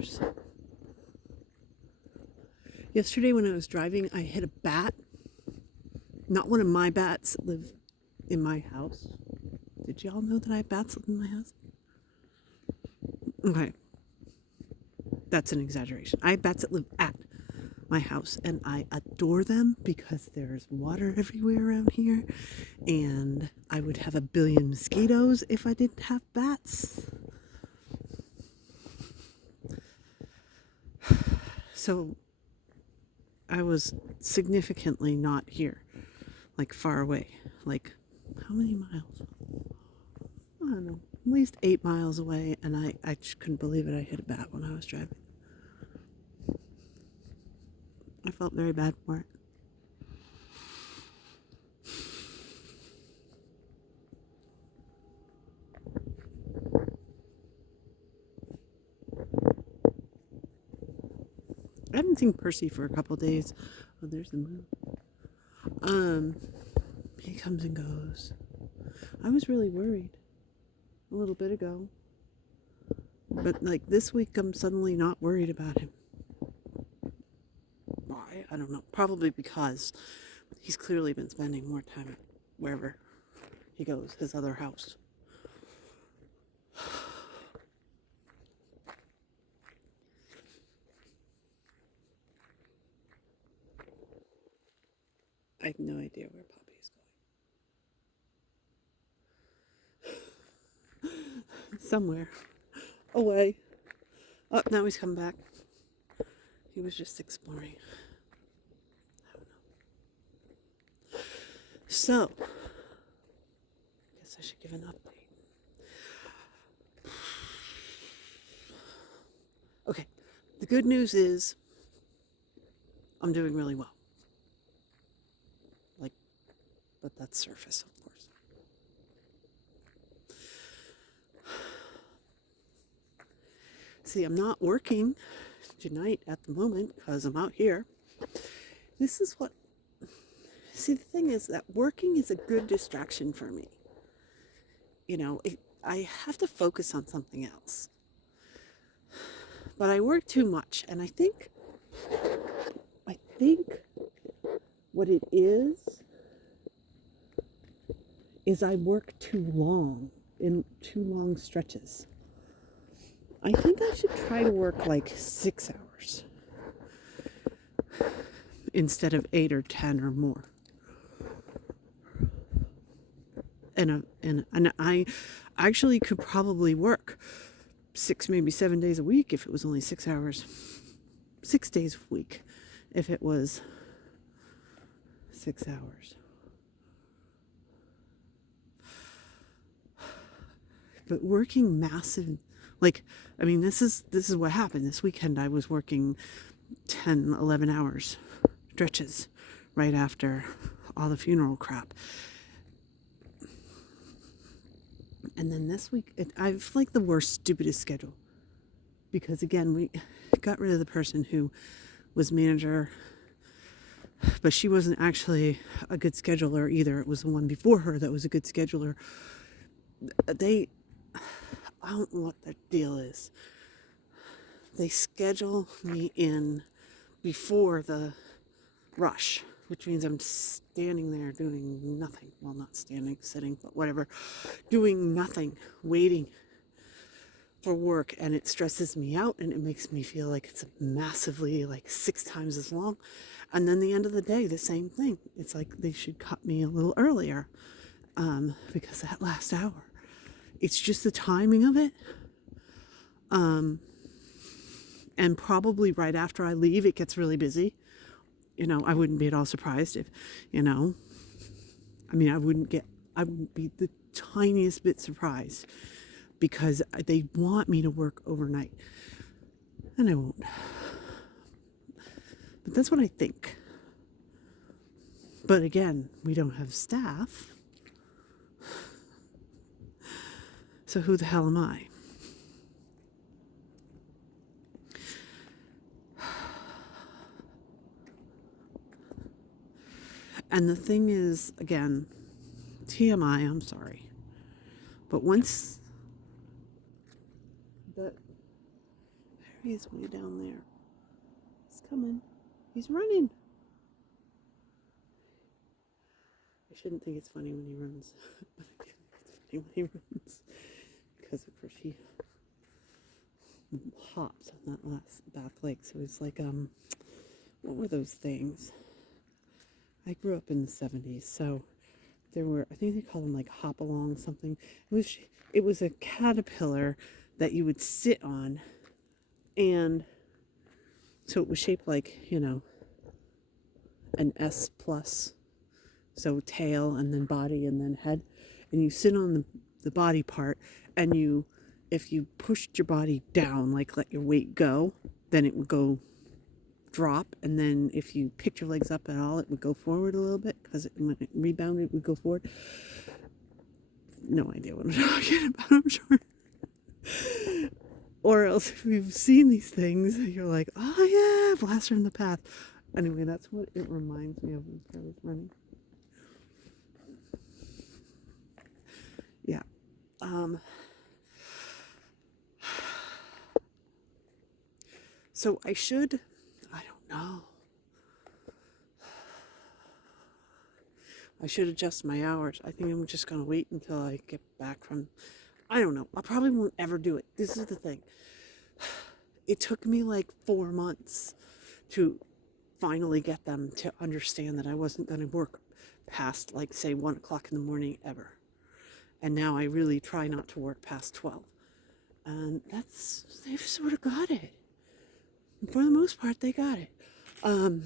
hours. Yesterday when I was driving, I hit a bat. Not one of my bats that live in my house. Did y'all know that I have bats that live in my house? Okay. That's an exaggeration. I have bats that live at my house, and I adore them because there's water everywhere around here, and I would have a billion mosquitoes if I didn't have bats. So I was significantly not here, like far away. Like, how many miles? I don't know, at least 8 miles away, and I just couldn't believe it. I hit a bat when I was driving. I felt very bad for it. I haven't seen Percy for a couple days. Oh, there's the moon. He comes and goes. I was really worried a little bit ago. But like this week, I'm suddenly not worried about him. Why? I don't know. Probably because he's clearly been spending more time at wherever he goes, his other house. I have no idea where Poppy is going. Somewhere. Away. Oh, now he's come back. He was just exploring. I don't know. So, I guess I should give an update. Okay, the good news is I'm doing really well. But that's surface, of course. See, I'm not working tonight at the moment because I'm out here. This is what... See, the thing is that working is a good distraction for me. You know, I have to focus on something else. But I work too much, and I think what it is I work too long, in too long stretches. I think I should try to work like 6 hours instead of 8 or 10 or more. And I actually could probably work 6, maybe 7 days a week if it was only 6 hours. 6 days a week if it was 6 hours. But working massive, like, I mean, this is what happened. This weekend I was working 10, 11 hours stretches right after all the funeral crap. And then this week, I've like the worst, stupidest schedule. Because again, we got rid of the person who was manager, but she wasn't actually a good scheduler either. It was the one before her that was a good scheduler. I don't know what their deal is. They schedule me in before the rush, which means I'm standing there doing nothing. Well, not standing, sitting, but whatever. Doing nothing, waiting for work, and it stresses me out, and it makes me feel like it's massively, like 6 times as long. And then the end of the day, the same thing. It's like they should cut me a little earlier, because that last hour. It's just the timing of it. And probably right after I leave, it gets really busy. You know, I wouldn't be at all surprised if, I wouldn't be the tiniest bit surprised because they want me to work overnight. And I won't. But that's what I think. But again, we don't have staff. So who the hell am I? And the thing is, again, TMI, I'm sorry. But once that, He's way down there. He's coming. He's running. I shouldn't think it's funny when he runs, but I do think it's funny when he runs. Because of course he hops on that last back leg. So he's like, what were those things? I grew up in the 70s, so there were, I think they called them like hop along something. It was a caterpillar that you would sit on, and so it was shaped like, an S plus. So tail and then body and then head. And you sit on the body part, and if you pushed your body down, like let your weight go, then it would go drop. And then if you picked your legs up at all, it would go forward a little bit, because when it rebounded, it would go forward. No idea what I'm talking about, I'm sure. Or else if you've seen these things, you're like, oh yeah, Blaster in the Past. Anyway, that's what it reminds me of when I was running. Yeah. So I don't know. I should adjust my hours. I think I'm just going to wait until I get back from, I don't know. I probably won't ever do it. This is the thing. It took me like 4 months to finally get them to understand that I wasn't going to work past, like, say, 1 o'clock in the morning ever. And now I really try not to work past 12. And they've sort of got it. For the most part, they got it. I don't know.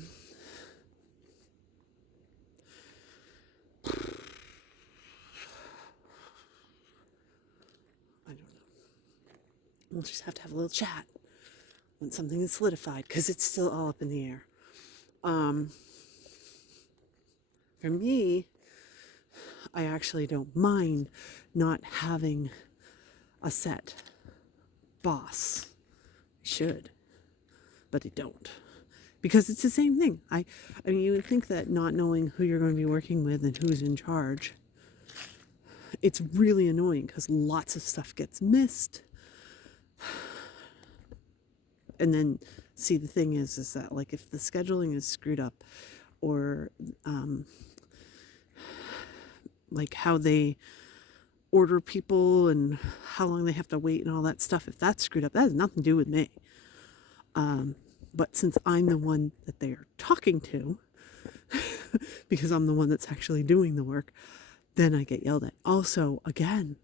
We'll just have to have a little chat when something is solidified, because it's still all up in the air. For me, I actually don't mind not having a set boss. I should, but I don't, because it's the same thing. I mean, you would think that not knowing who you're going to be working with and who's in charge, it's really annoying, because lots of stuff gets missed. And then, see, the thing is that, like, if the scheduling is screwed up, or like how they order people and how long they have to wait and all that stuff, if that's screwed up, that has nothing to do with me. But since I'm the one that they are talking to, because I'm the one that's actually doing the work, then I get yelled at. Also, again,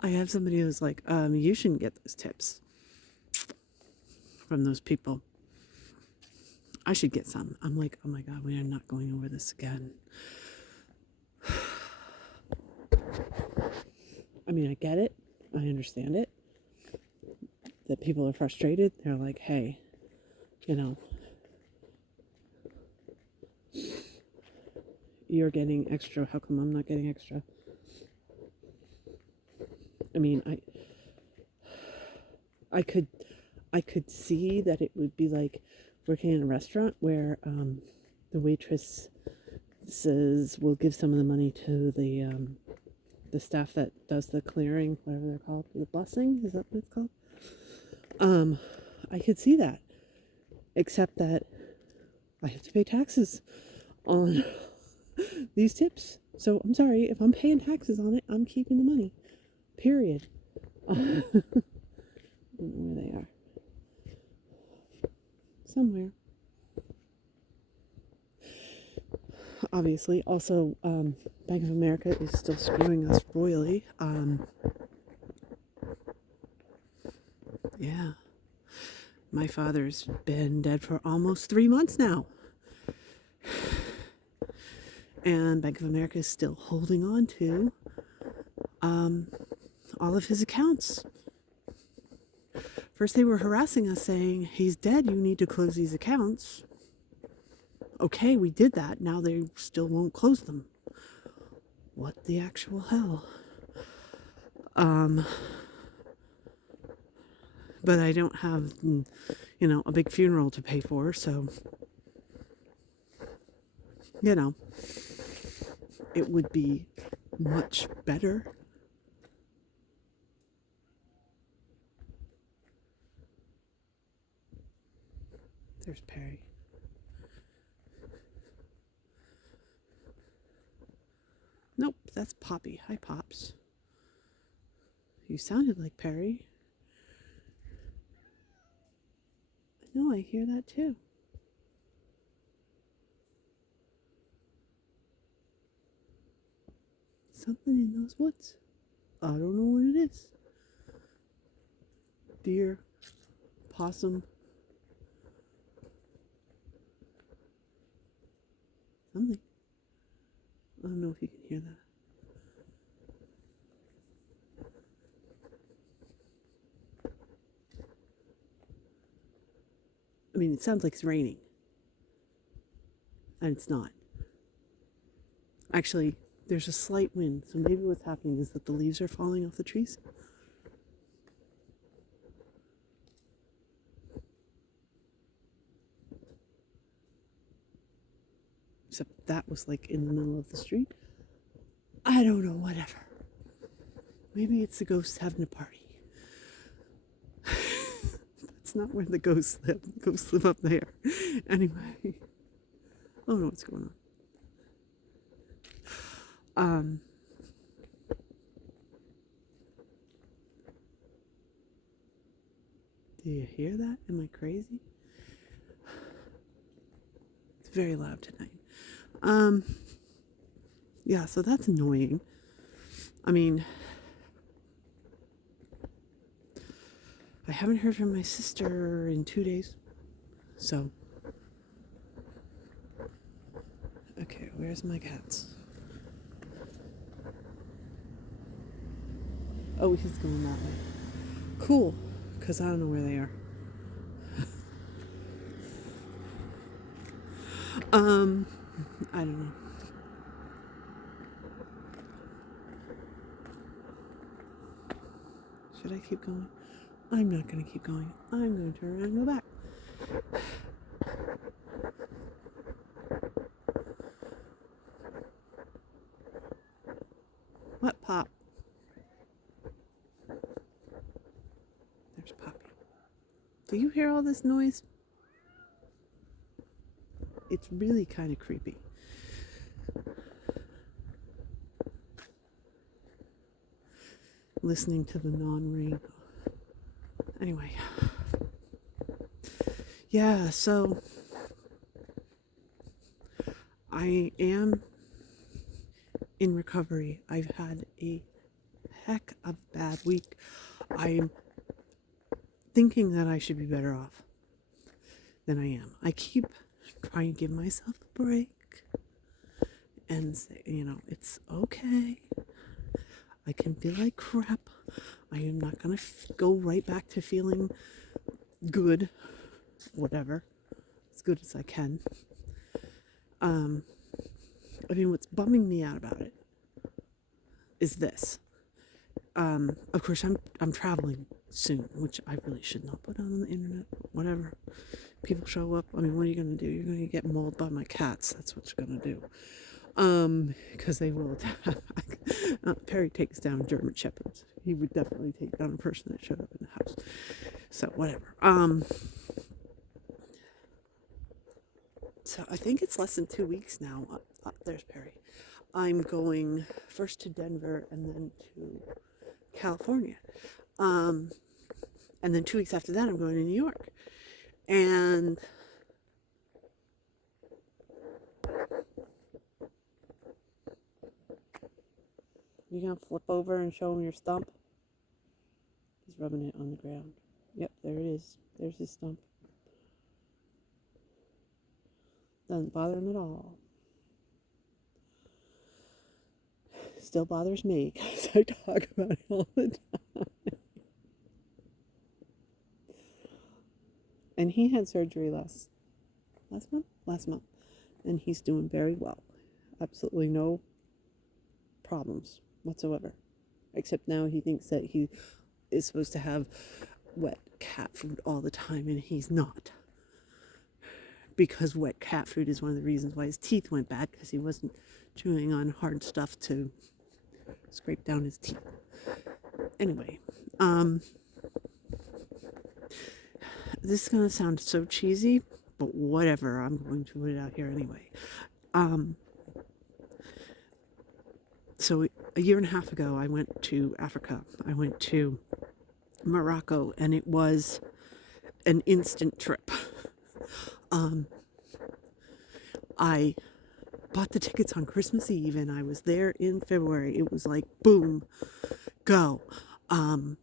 I have somebody who's like, you shouldn't get those tips from those people. I should get some. I'm like, oh my God, we are not going over this again. I mean, I get it. I understand it. That people are frustrated. They're like, hey, you're getting extra. How come I'm not getting extra? I mean, I could see that it would be like working in a restaurant where the waitress says we'll give some of the money to the staff that does the clearing, whatever they're called, the busing, is that what it's called? I could see that, except that I have to pay taxes on these tips. So I'm sorry, if I'm paying taxes on it, I'm keeping the money. Period. I don't know where they are. Somewhere. Obviously, also, Bank of America is still screwing us royally. Yeah. My father's been dead for almost 3 months now. And Bank of America is still holding on to all of his accounts. First they were harassing us saying, he's dead, you need to close these accounts. Okay, we did that. Now they still won't close them. What the actual hell? But I don't have, a big funeral to pay for, so, it would be much better There's Perry. Nope, that's Poppy. Hi, Pops. You sounded like Perry. No, I hear that too. Something in those woods. I don't know what it is. Deer, possum, something. I don't know if you can hear that. I mean, it sounds like it's raining. And it's not. Actually, there's a slight wind, so maybe what's happening is that the leaves are falling off the trees. Except that was like in the middle of the street. I don't know, whatever. Maybe it's the ghosts having a party. That's not where the ghosts live. The ghosts live up there. Anyway. I don't know what's going on. Do you hear that? Am I crazy? It's very loud tonight. Yeah, so that's annoying. I mean, I haven't heard from my sister in 2 days. So, okay, where's my cats? Oh, he's going that way. Cool, because I don't know where they are. I don't know. Should I keep going? I'm not going to keep going. I'm going to turn around and go back. What, Pop? There's Poppy. Do you hear all this noise? It's really kind of creepy. Listening to the non-rain. Anyway. Yeah, so I am in recovery. I've had a heck of a bad week. I'm thinking that I should be better off than I am. I keep trying to give myself a break and say, it's okay. I can feel like crap. I am not going to go right back to feeling good, whatever, as good as I can. I mean, what's bumming me out about it is this. Of course, I'm traveling soon, which I really should not put on the internet. Whatever. People show up. I mean, what are you going to do? You're going to get mauled by my cats. That's what you're going to do. Because they will attack. Perry takes down German shepherds. He would definitely take down a person that showed up in the house. So whatever. So I think it's less than 2 weeks now. There's Perry. I'm going first to Denver and then to California. And then 2 weeks after that, I'm going to New York. And you gonna flip over and show him your stump? He's rubbing it on the ground. Yep, there it is. There's his stump. Doesn't bother him at all. Still bothers me because I talk about it all the time. And he had surgery last month, and he's doing very well. Absolutely no problems whatsoever. Except now he thinks that he is supposed to have wet cat food all the time, and he's not. Because wet cat food is one of the reasons why his teeth went bad, because he wasn't chewing on hard stuff to scrape down his teeth. Anyway, this is going to sound so cheesy, but whatever, I'm going to put it out here anyway. Um, so a year and a half ago, I went to Africa. I went to Morocco, and it was an instant trip. I bought the tickets on Christmas Eve, and I was there in February. It was like, boom, go. And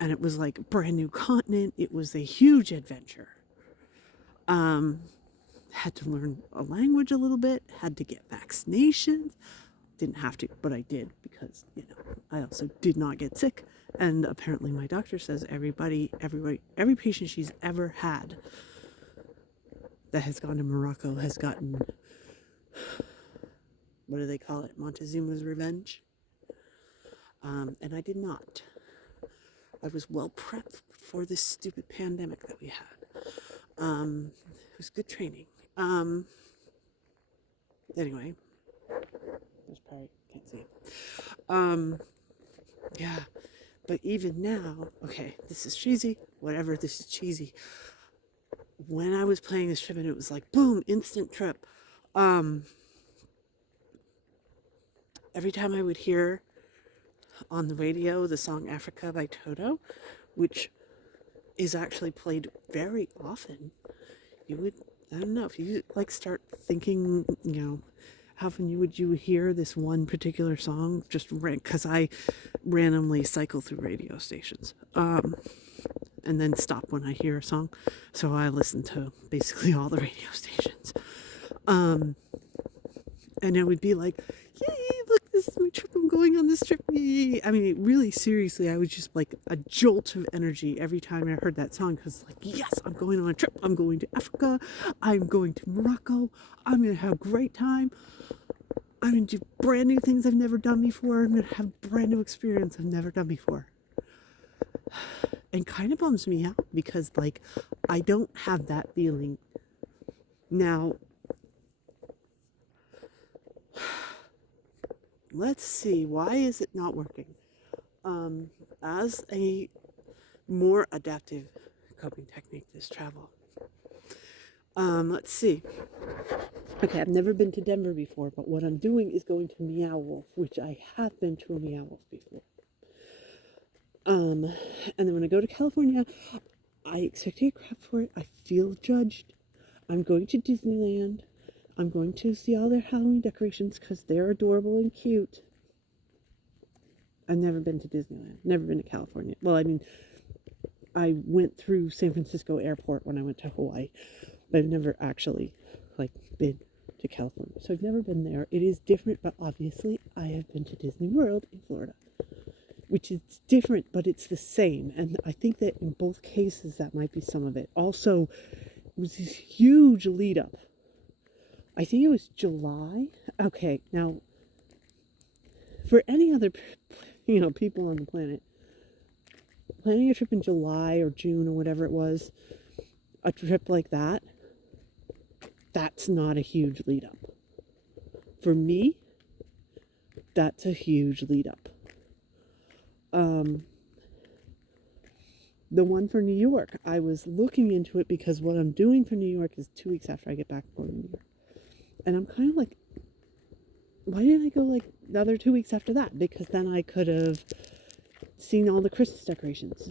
it was like a brand new continent. It was a huge adventure. Had to learn a language a little bit, had to get vaccinations. Didn't have to, but I did because, I also did not get sick. And apparently my doctor says every patient she's ever had that has gone to Morocco has gotten, what do they call it? Montezuma's revenge. And I did not. I was well prepped for this stupid pandemic that we had. It was good training. Anyway, there's probably, can't see. Yeah, but even now, okay, this is cheesy, whatever, this is cheesy. When I was playing this trip and it was like, boom, instant trip. Every time I would hear on the radio the song Africa by Toto, which is actually played very often, you would, I don't know, if you like start thinking, how often you would hear this one particular song, just because I randomly cycle through radio stations, and then stop when I hear a song. So I listen to basically all the radio stations. And it would be like, yay, look, this is my trip, I'm going on this trip, yay. I mean, really seriously, I was just like a jolt of energy every time I heard that song, because like, yes, I'm going on a trip, I'm going to Africa, I'm going to Morocco, I'm going to have a great time, I'm going to do brand new things I've never done before, I'm going to have brand new experience I've never done before. And kind of bums me out because like, I don't have that feeling now. Let's see, why is it not working? As a more adaptive coping technique, this travel. Let's see. Okay, I've never been to Denver before, but what I'm doing is going to Meow Wolf, which I have been to a Meow Wolf before. And then when I go to California, I expect to get crap for it. I feel judged. I'm going to Disneyland. I'm going to see all their Halloween decorations because they're adorable and cute. I've never been to Disneyland. Never been to California. Well, I mean, I went through San Francisco Airport when I went to Hawaii, but I've never actually, been to California. So I've never been there. It is different, but obviously I have been to Disney World in Florida, which is different, but it's the same. And I think that in both cases, that might be some of it. Also, it was this huge lead up. I think it was July. Okay, now, for any other, people on the planet, planning a trip in July or June or whatever it was, a trip like that, that's not a huge lead up. For me, that's a huge lead up. The one for New York, I was looking into it because what I'm doing for New York is 2 weeks after I get back from New York. And I'm kind of like, why didn't I go another 2 weeks after that? Because then I could have seen all the Christmas decorations.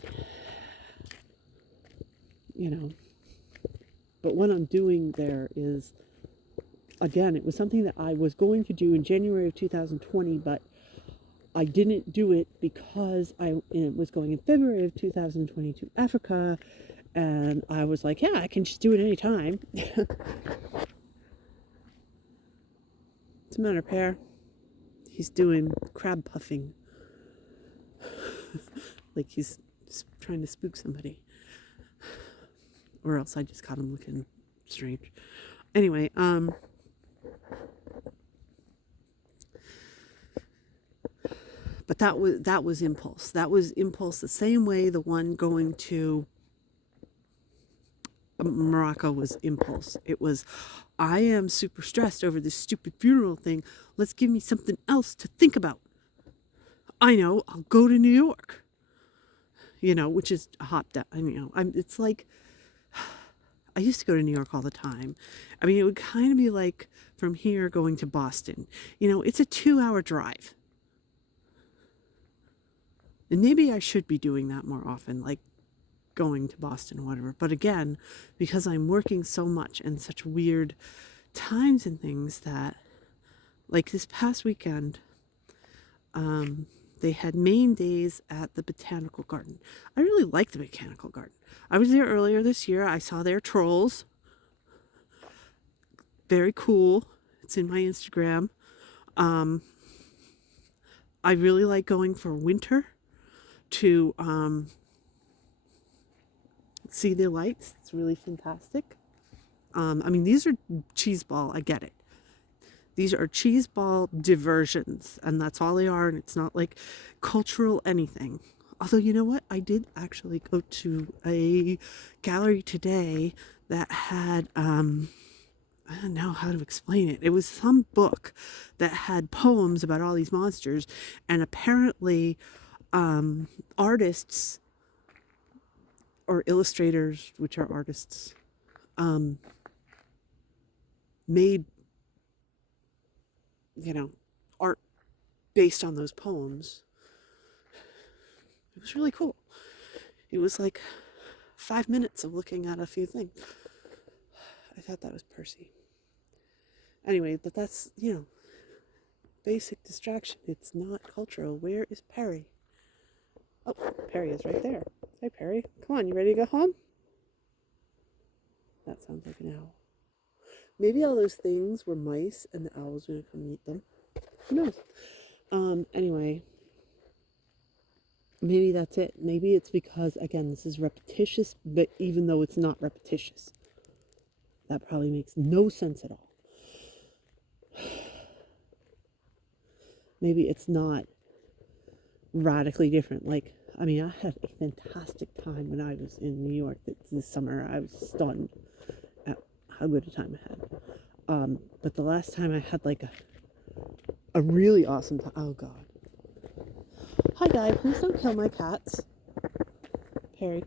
But what I'm doing there is, again, it was something that I was going to do in January of 2020, but I didn't do it because it was going in February of 2020 to Africa, and I was like, yeah, I can just do it anytime. What's the matter, Pear? He's doing crab puffing. Like he's trying to spook somebody. Or else I just caught him looking strange. Anyway, but that was impulse. That was impulse the same way the one going to Morocco was impulse. It was, I am super stressed over this stupid funeral thing. Let's give me something else to think about. I know, I'll go to New York. Which is a hop down. It's like, I used to go to New York all the time. I mean, it would kind of be like from here going to Boston. It's a 2-hour drive. And maybe I should be doing that more often, like going to Boston or whatever. But again, because I'm working so much and such weird times and things that, like this past weekend, they had main days at the Botanical Garden. I really like the Botanical Garden. I was there earlier this year. I saw their trolls. Very cool. It's in my Instagram. I really like going for winter to see the lights. It's really fantastic. I mean, these are cheese ball. I get it. These are cheese ball diversions, and that's all they are, and it's not like cultural anything. Although, you know what? I did actually go to a gallery today that had, I don't know how to explain it. It was some book that had poems about all these monsters, and apparently artists or illustrators, which are artists, made art based on those poems. It was really cool. It was like 5 minutes of looking at a few things. I thought that was Percy. Anyway, but that's, basic distraction. It's not cultural. Where is Perry? Oh, Perry is right there. Hi, Perry. Come on, you ready to go home? That sounds like an owl. Maybe all those things were mice and the owl's going to come eat them. Who knows? Anyway, maybe that's it. Maybe it's because, again, this is repetitious, but even though it's not repetitious, that probably makes no sense at all. Maybe it's not radically different. Like, I mean, I had a fantastic time when I was in New York this summer. I was stunned at how good a time I had. But the last time I had like a really awesome time. Oh God. Hi guy, please don't kill my cats. Perry.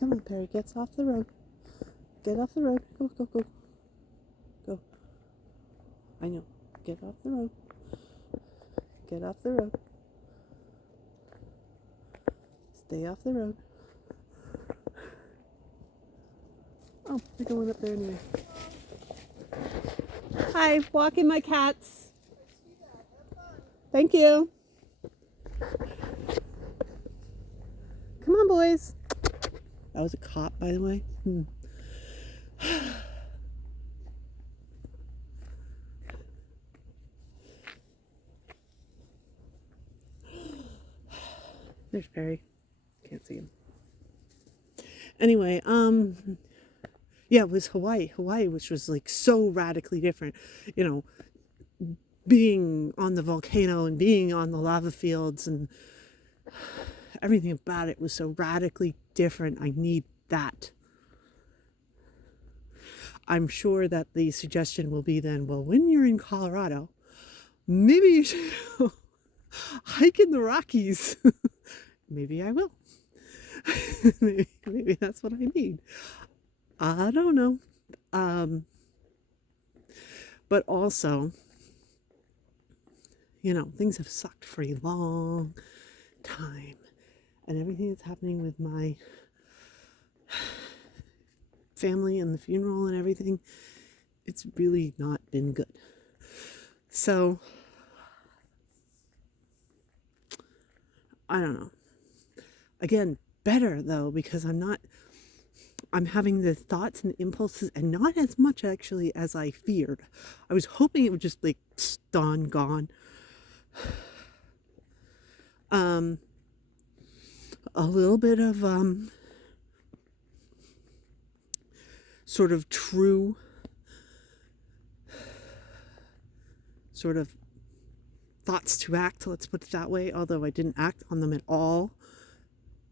Come on, Perry, get off the road. Get off the road. Go, go, go. Go. I know. Get off the road. Get off the road. Stay off the road. Oh, they're going up there anyway. Hi, walking my cats. Thank you. Come on, boys. That was a cop, by the way. There's Perry. Can't see him. Anyway, yeah, it was Hawaii, which was like so radically different, being on the volcano and being on the lava fields and everything about it was so radically different. I need that. I'm sure that the suggestion will be then, well, when you're in Colorado, maybe you should hike in the Rockies. Maybe I will. Maybe that's what I need. I don't know. But also, things have sucked for a long time. And everything that's happening with my family and the funeral and everything, it's really not been good. So, I don't know. Again, better though, because I'm having the thoughts and impulses, and not as much actually as I feared. I was hoping it would just like gone. A little bit of sort of true sort of thoughts to act, let's put it that way, although I didn't act on them at all,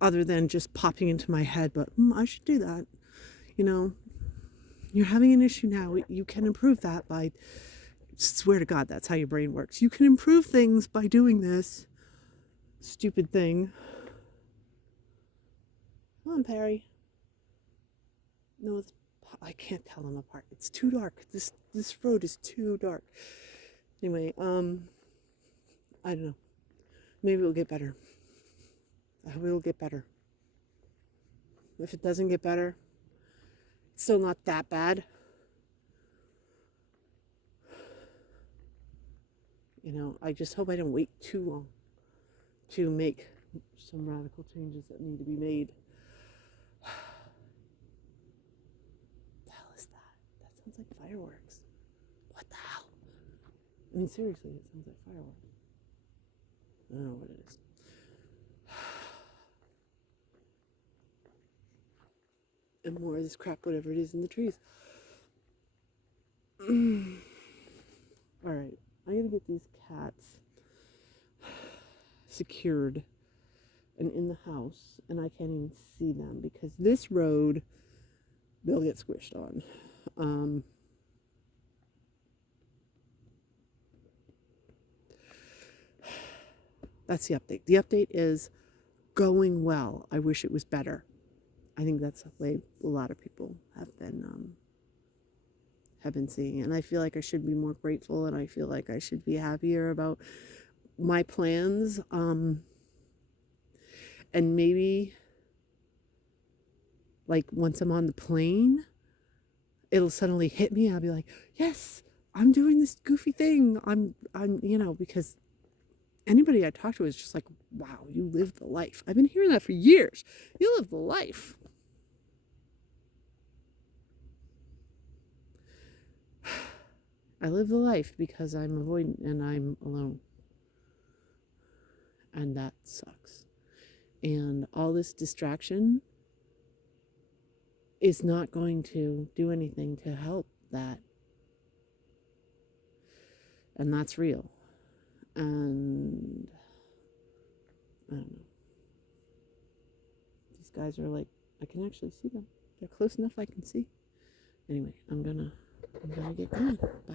other than just popping into my head, but I should do that. You're having an issue now. You can improve that by, swear to God, that's how your brain works. You can improve things by doing this stupid thing. Come on, Perry. No, I can't tell them apart. It's too dark. This road is too dark. Anyway, I don't know. Maybe it'll get better. I hope it'll get better. If it doesn't get better, it's still not that bad. You know, I just hope I don't wait too long to make some radical changes that need to be made. What the hell is that? That sounds like fireworks. What the hell? I mean, seriously, it sounds like fireworks. I don't know what it is. And more of this crap, whatever it is in the trees. All right, I'm gonna get these cats secured and in the house, and I can't even see them because this road they'll get squished on. That's the update. The update is going well. I wish it was better. I think that's the way a lot of people have been seeing it. And I feel like I should be more grateful, and I feel like I should be happier about my plans. And maybe like once I'm on the plane, it'll suddenly hit me. I'll be like, yes, I'm doing this goofy thing. I'm because anybody I talk to is just like, wow, you live the life. I've been hearing that for years. You live the life. I live the life because I'm avoidant and I'm alone. And that sucks. And all this distraction is not going to do anything to help that. And that's real. And I don't know. These guys are like, I can actually see them. They're close enough I can see. Anyway, I'm gonna get going. Bye.